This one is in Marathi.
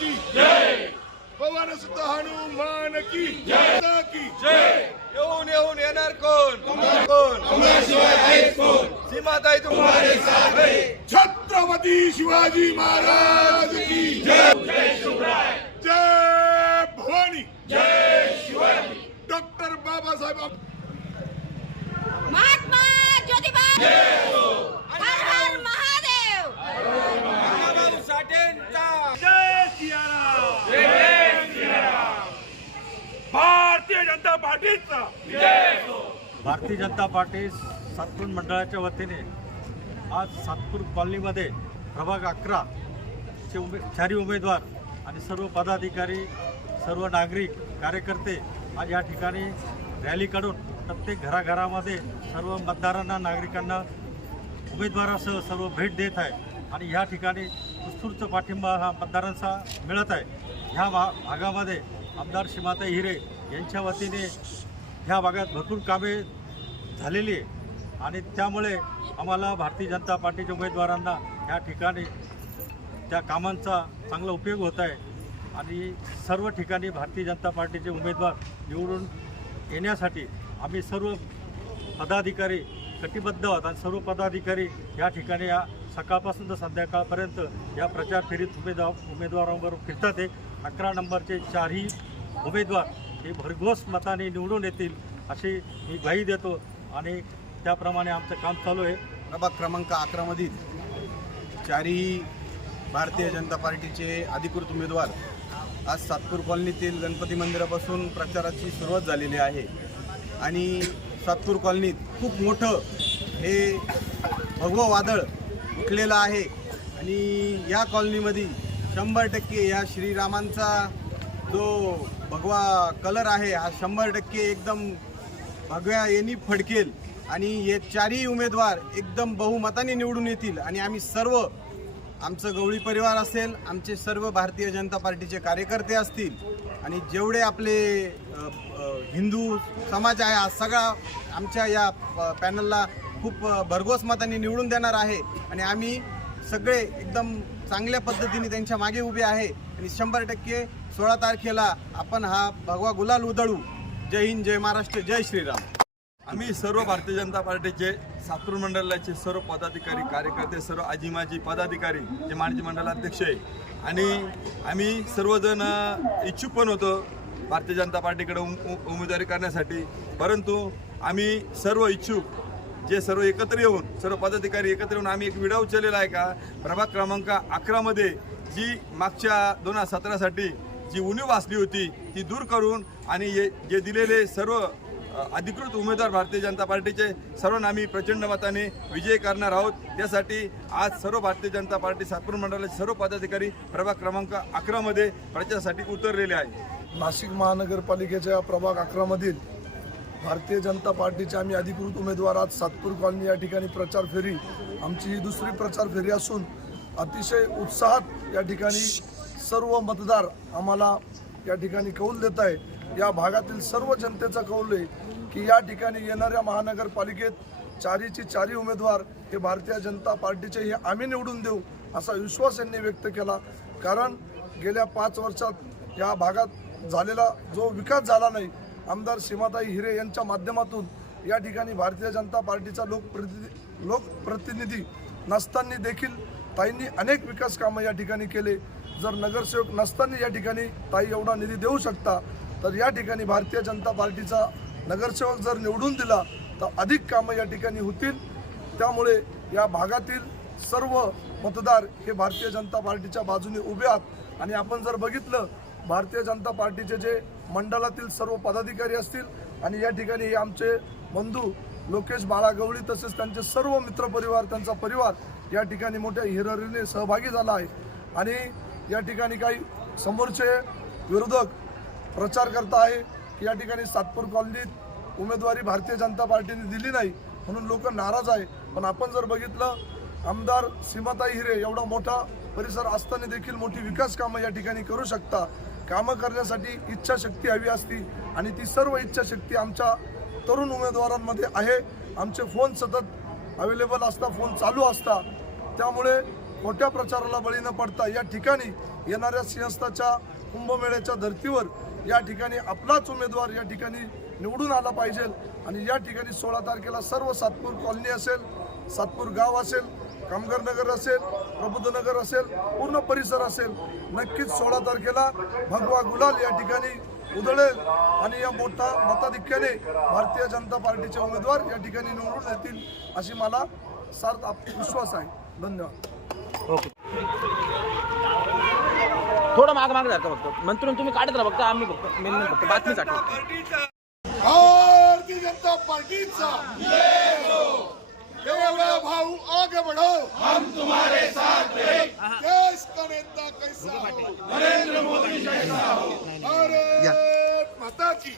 की पवन सुत हनुमान की की येऊन येऊन येणार कोण? कोण? सीमाताई तुम्हारे साथ है. छत्रपती शिवाजी महाराज की जय जय भारतीय जनता पार्टी सातपूर मंडळाच्या वतीने आज सातपूर कॉलनीमध्ये प्रभाग अकरा चे उमे चारी उमेदवार आणि सर्व पदाधिकारी सर्व नागरिक कार्यकर्ते आज या ठिकाणी रॅली काढून प्रत्येक घराघरामध्ये सर्व मतदारांना नागरिकांना उमेदवारासह सर्व भेट देत आहे आणि ह्या ठिकाणी उत्स्फूर्त पाठिंबा हा मतदारांचा मिळत आहे. ह्या भा भागामध्ये आमदार श्रीमाता हिरे यांच्या वतीने ह्या भागात भरपूर कामे झालेली आहे. आणि त्यामुळे आम्हाला भारतीय जनता पार्टीच्या उमेदवारांना ह्या ठिकाणी त्या कामांचा चांगला उपयोग होत आहे. आणि सर्व ठिकाणी भारतीय जनता पार्टीचे उमेदवार निवडून येण्यासाठी आम्ही सर्व पदाधिकारी कटिबद्ध आहोत आणि सर्व पदाधिकारी या ठिकाणी या सकाळपासून तर संध्याकाळपर्यंत या प्रचार फेरीत उमेदवार उमेदवारांवर फिरतात आहे अकरा नंबरचे चारही उमेदवार हे भरघोस मताने निवडून येतील अशी मी ग्वाही देतो. आणि त्याप्रमाणे आमचं काम चालू आहे. प्रभाग क्रमांक अकरामधील चारही भारतीय जनता पार्टीचे अधिकृत उमेदवार आज सातपूर कॉलनीतील गणपती मंदिरापासून प्रचाराची सुरुवात झालेली आहे. आणि सातपूर कॉलनीत खूप मोठं हे भगवं वादळ उठलेलं आहे. आणि या कॉलनीमध्ये शंभर टक्के या श्रीरामांचा जो भगवा कलर आहे हा शंभर टक्के एकदम भगव्या यांनी फडकेल आणि हे चारही उमेदवार एकदम बहुमताने निवडून येतील आणि आम्ही सर्व आमचं गवळी परिवार असेल आमचे सर्व भारतीय जनता पार्टीचे कार्यकर्ते असतील आणि जेवढे आपले हिंदू समाज आहे हा सगळा आमच्या या प- पॅनलला खूप भरघोस मताने निवडून देणार आहे आणि आम्ही सगळे एकदम चांगल्या पद्धतीने त्यांच्या मागे उभे आहे आणि शंभर टक्के सोळा तारखेला आपण हा भगवा गुलाल उधळू. जय हिंद जय महाराष्ट्र जय श्रीराम. आम्ही सर्व भारतीय जनता पार्टीचे सातूर मंडळाचे सर्व पदाधिकारी कार्यकर्ते सर्व आजी माजी पदाधिकारी जे माजी मंडळाध्यक्ष आहे. आणि आम्ही सर्वजण इच्छुक पण होतो भारतीय जनता पार्टीकडे उम- उ- उमेदवारी करण्यासाठी. परंतु आम्ही सर्व इच्छुक जे सर्व एकत्र येऊन सर्व पदाधिकारी एकत्र येऊन आम्ही एक विडा उचललेला आहे का? प्रभाग क्रमांक अकरामध्ये जी मागच्या दोन हजार सतरासाठी जी उणीव वाचली होती ती दूर करून आणि ये जे दिलेले सर्व अधिकृत उमेदवार भारतीय जनता पार्टीचे सर्वांना आम्ही प्रचंड मताने विजय करणार आहोत. त्यासाठी आज सर्व भारतीय जनता पार्टी सातपूर मंडळाचे सर्व पदाधिकारी प्रभाग क्रमांक अकरामध्ये प्रचारासाठी उतरलेले आहे नाशिक महानगरपालिकेच्या प्रभाग अकरामधील भारतीय जनता पार्टीचे आम्ही अधिकृत उमेदवार आज सातपूर कॉलनी या ठिकाणी प्रचार फेरी आमची ही दुसरी प्रचार फेरी असून अतिशय उत्साहात या ठिकाणी सर्व मतदार आम्हाला या ठिकाणी कौल देत आहे. या भागातील सर्व जनतेचा कौल आहे की या ठिकाणी येणाऱ्या महानगरपालिकेत चारीची चारी उमेदवार हे भारतीय जनता पार्टीचे हे आम्ही निवडून देऊ असा विश्वास यांनी व्यक्त केला. कारण गेल्या पाच वर्षात या भागात झालेला जो विकास झाला नाही आमदार सीमाताई हिरे यांच्या माध्यमातून या ठिकाणी भारतीय जनता पार्टीचा लोकप्रतिनिधी लोकप्रतिनिधी नसताना देखील ताईंनी अनेक विकास कामं या ठिकाणी केले. जर नगरसेवक नसताना या ठिकाणी ताई एवढा निधी देऊ शकता तर या ठिकाणी भारतीय जनता पार्टीचा नगरसेवक जर निवडून दिला तर अधिक कामं या ठिकाणी होतील. त्यामुळे या भागातील सर्व मतदार हे भारतीय जनता पार्टीच्या बाजूने उभे आहात. आणि आपण जर बघितलं भारतीय जनता पार्टीचे जे मंडळातील सर्व पदाधिकारी असतील आणि या ठिकाणी हे आमचे बंधू लोकेश बाळा गवळी तसेच त्यांचे सर्व मित्रपरिवार त्यांचा परिवार या ठिकाणी मोठ्या हिरहरीने सहभागी झाला आहे. आणि या ठिकाणी काही समोरचे विरोधक प्रचार करता आहे की या ठिकाणी सातपूर कॉलनीत उमेदवारी भारतीय जनता पार्टीने दिली नाही म्हणून लोक नाराज आहे. पण आपण जर बघितलं आमदार सीमाताई हिरे एवढा मोठा परिसर असताना देखील मोठी विकास कामं या ठिकाणी करू शकता. कामं करण्यासाठी इच्छाशक्ती हवी असती आणि ती सर्व इच्छाशक्ती आमच्या तरुण उमेदवारांमध्ये आहे. आमचे फोन सतत अवेलेबल असता फोन चालू असता. त्यामुळे खोट्या प्रचाराला बळी न पडता या ठिकाणी येणाऱ्या सिंहस्थाच्या कुंभमेळ्याच्या धर्तीवर या ठिकाणी आपलाच उमेदवार या ठिकाणी निवडून आला पाहिजे आणि या ठिकाणी सोळा तारखेला सर्व सातपूर कॉलनी असेल सातपूर गाव असेल कामगार नगर असेल प्रबुद्धनगर असेल पूर्ण परिसर असेल नक्कीच सोळा तारखेला भगवा गुलाल या ठिकाणी उधळेल आणि या मोठा मताधिक्याने भारतीय जनता पार्टीचे उमेदवार या ठिकाणी निवडून येतील अशी मला सार्थ विश्वास आहे. धन्यवाद. थोडं माग माग जातं फक्त. नंतर तुम्ही काढत राहा फक्त आम्ही फक्त मेन फक्त बातमीसाठी. भारतीय जनता पार्टीचा. एवढा भाऊ आगे बढ़ो हम तुम्हारे साथ देश का नेता कैसा हो? नरेंद्र मोदी जैसा हो. भारत माता की